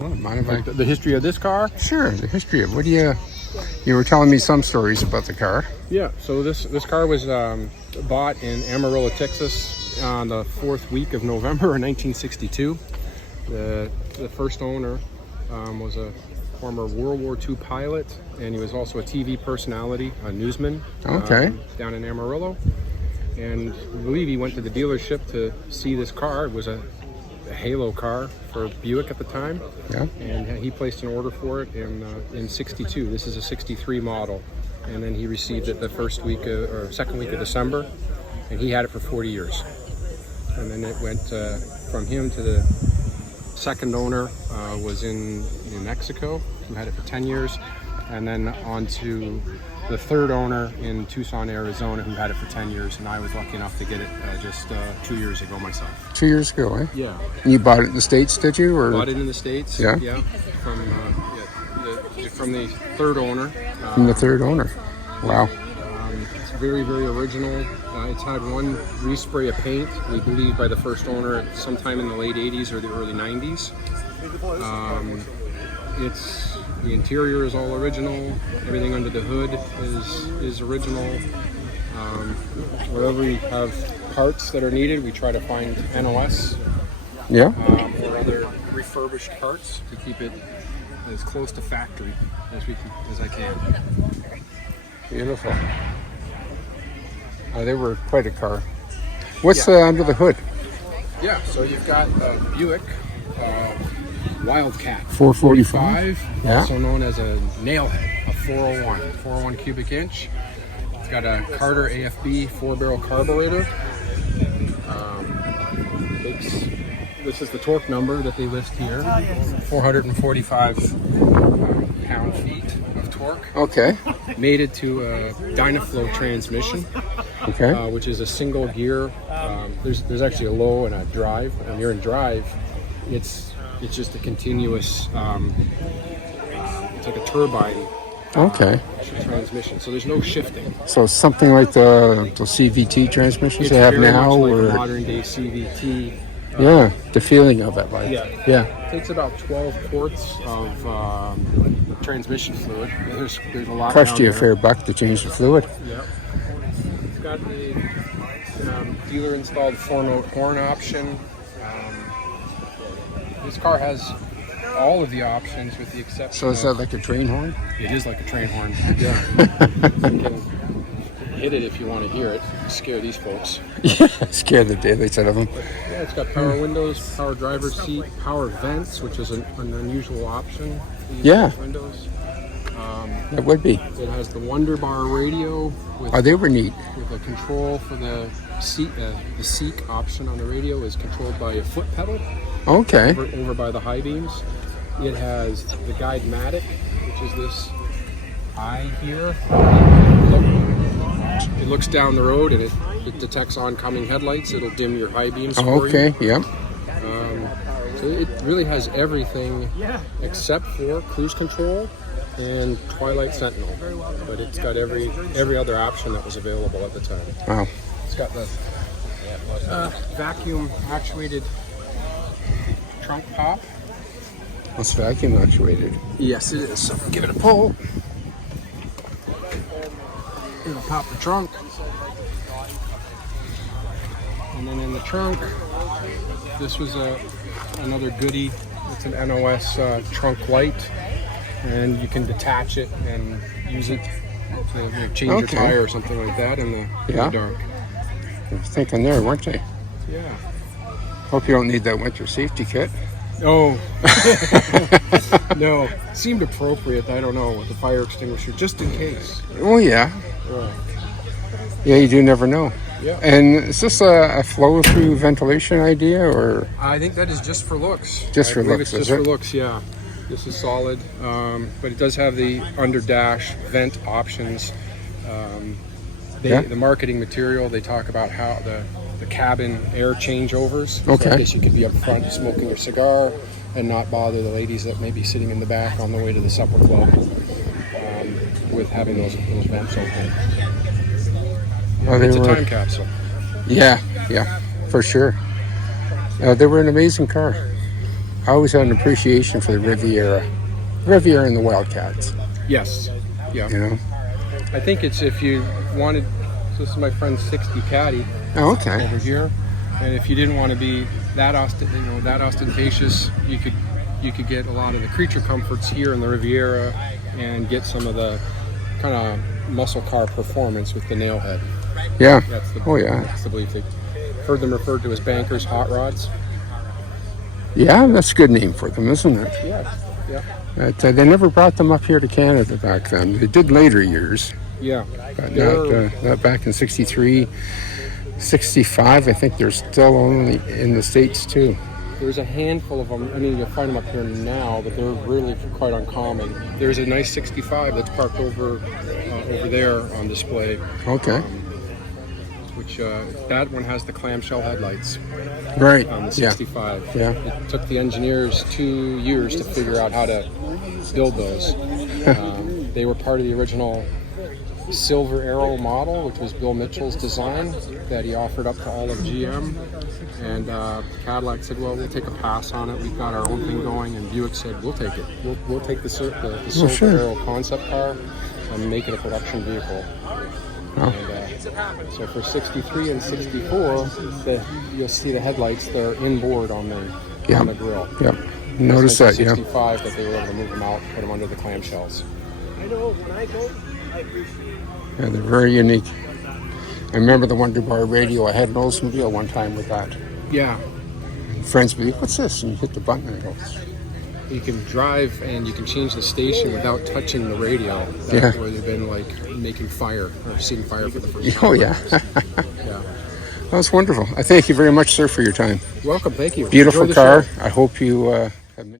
Oh, mind if Like the history of this car? Sure, the history of. What do you? You were telling me some stories about the car. Yeah. So this car was bought in Amarillo, Texas, on the 4th week of November in 1962. The first owner was a former World War II pilot, and he was also a TV personality, a newsman. Okay. Down in Amarillo. And I believe he went to the dealership to see this car. It was a Halo car for Buick at the time. Yeah. And he placed an order for it in 62. This is a 63 model. And then he received it the second week of December, and he had it for 40 years. And then it went from him to the second owner was in New Mexico, who had it for 10 years. And then on to the third owner in Tucson, Arizona, who had it for 10 years, and I was lucky enough to get it just 2 years ago myself. 2 years ago, eh? Yeah. And you bought it in the States, did you? Or Bought it in the States. Yeah. Yeah. From the third owner. From the third owner. Wow. It's very, very original. It's had one respray of paint, we believe, by the first owner sometime in the late 80s or the early 90s. The interior is all original. Everything under the hood is original. Wherever we have parts that are needed, we try to find NOS. Yeah. Or other refurbished parts to keep it as close to factory as I can. Beautiful. They were quite a car. What's under the hood? Yeah, so you've got a Buick Wildcat 445. Yeah. Also known as a nailhead, a 401 cubic inch. It's got a Carter AFB 4-barrel carburetor. This is the torque number that they list here. 445 pound-feet of torque. Okay. Mated to a Dynaflow transmission. Okay. Which is a single gear. There's actually a low and a drive. When you're in drive, it's just a continuous. It's like a turbine. Okay. Transmission. So there's no shifting. So something like the CVT transmissions they have very now, much like or a modern day CVT. Yeah, the feeling of it, like yeah. It takes about 12 quarts of transmission fluid. There's a lot. Cost you a fair buck to change the fluid. Yep. It's got the dealer installed 4-note horn option. This car has all of the options with the exception. So is that like a train horn? It is like a train horn. Yeah. You can hit it if you want to hear it. Scare these folks. Yeah, scare the daylights out of them. Yeah, it's got power windows, power driver's seat, power vents, which is an unusual option. Yeah. Windows. It would be. It has the Wonder Bar radio with, They were neat. with a control for the seat. The seek option on the radio is controlled by a foot pedal Okay. over by the high beams. It has the Guide-matic, which is this eye here. It looks down the road and it detects oncoming headlights. It'll dim your high beams for you. Okay, yeah. So it really has everything except for cruise control and Twilight Sentinel, but it's got every other option that was available at the time. Wow. It's got the vacuum actuated trunk pop. It's vacuum actuated. Yes, it is. So give it a pull. It'll pop the trunk. And then in the trunk, this was another goodie. It's an NOS trunk light, and you can detach it and use it to change your tire or something like that in the dark. I was thinking there, weren't they? Yeah. Hope you don't need that winter safety kit. Oh. No. Seemed appropriate, I don't know, with the fire extinguisher, just in case. Oh, yeah. Right. Yeah, you do never know. Yeah. And is this a flow-through ventilation idea, or? I think that is just for looks. Just for looks, it's just for looks, yeah. This is solid, but it does have the under dash vent options. The marketing material, they talk about how the cabin air changeovers. So I guess you could be up front smoking your cigar and not bother the ladies that may be sitting in the back on the way to the supper club with having those vents open. It's a time capsule. Yeah, for sure. They were an amazing car. I always had an appreciation for the Riviera and the Wildcats. Yes. Yeah. You know. I think it's if you wanted. This is my friend's 60 Caddy Oh, okay. over here, and if you didn't want to be that ostentatious, you could get a lot of the creature comforts here in the Riviera, and get some of the kind of muscle car performance with the nail head. Yeah. That's the, Oh, yeah. That's the belief. They've heard them referred to as bankers' hot rods. Yeah, that's a good name for them, isn't it? Yeah. Yeah. But, they never brought them up here to Canada back then. They did later years, Yeah. but not back in 63, 65. I think they're still only in the States too. There's a handful of them. I mean, you'll find them up here now, but they're really quite uncommon. There's a nice 65 that's parked over there on display, Okay. which that one has the clamshell headlights Right. on the Yeah. 65. Yeah. It took the engineers 2 years to figure out how to build those. They were part of the original Silver Arrow model, which was Bill Mitchell's design that he offered up to all of GM. And Cadillac said, "Well, we'll take a pass on it. We've got our own thing going." And Buick said, "We'll take it. We'll take the Silver sure. Arrow concept car and make it a production vehicle." Oh. And, so for 63 and 64, you'll see the headlights. They're inboard on the grill. Yep. Notice that. Yeah. 65 that they were able to move them out, put them under the clamshells. Yeah, they're very unique. I remember the Wonder Bar radio. I had an Oldsmobile one time with that. Yeah. Friends would be, "What's this?" And you hit the button and it goes. You can drive and you can change the station without touching the radio. Yeah. That would have been like making fire or seeing fire for the first time. Oh, yeah. Yeah. That's wonderful. I thank you very much, sir, for your time. Welcome. Thank you. Beautiful Enjoy the car. show. I hope you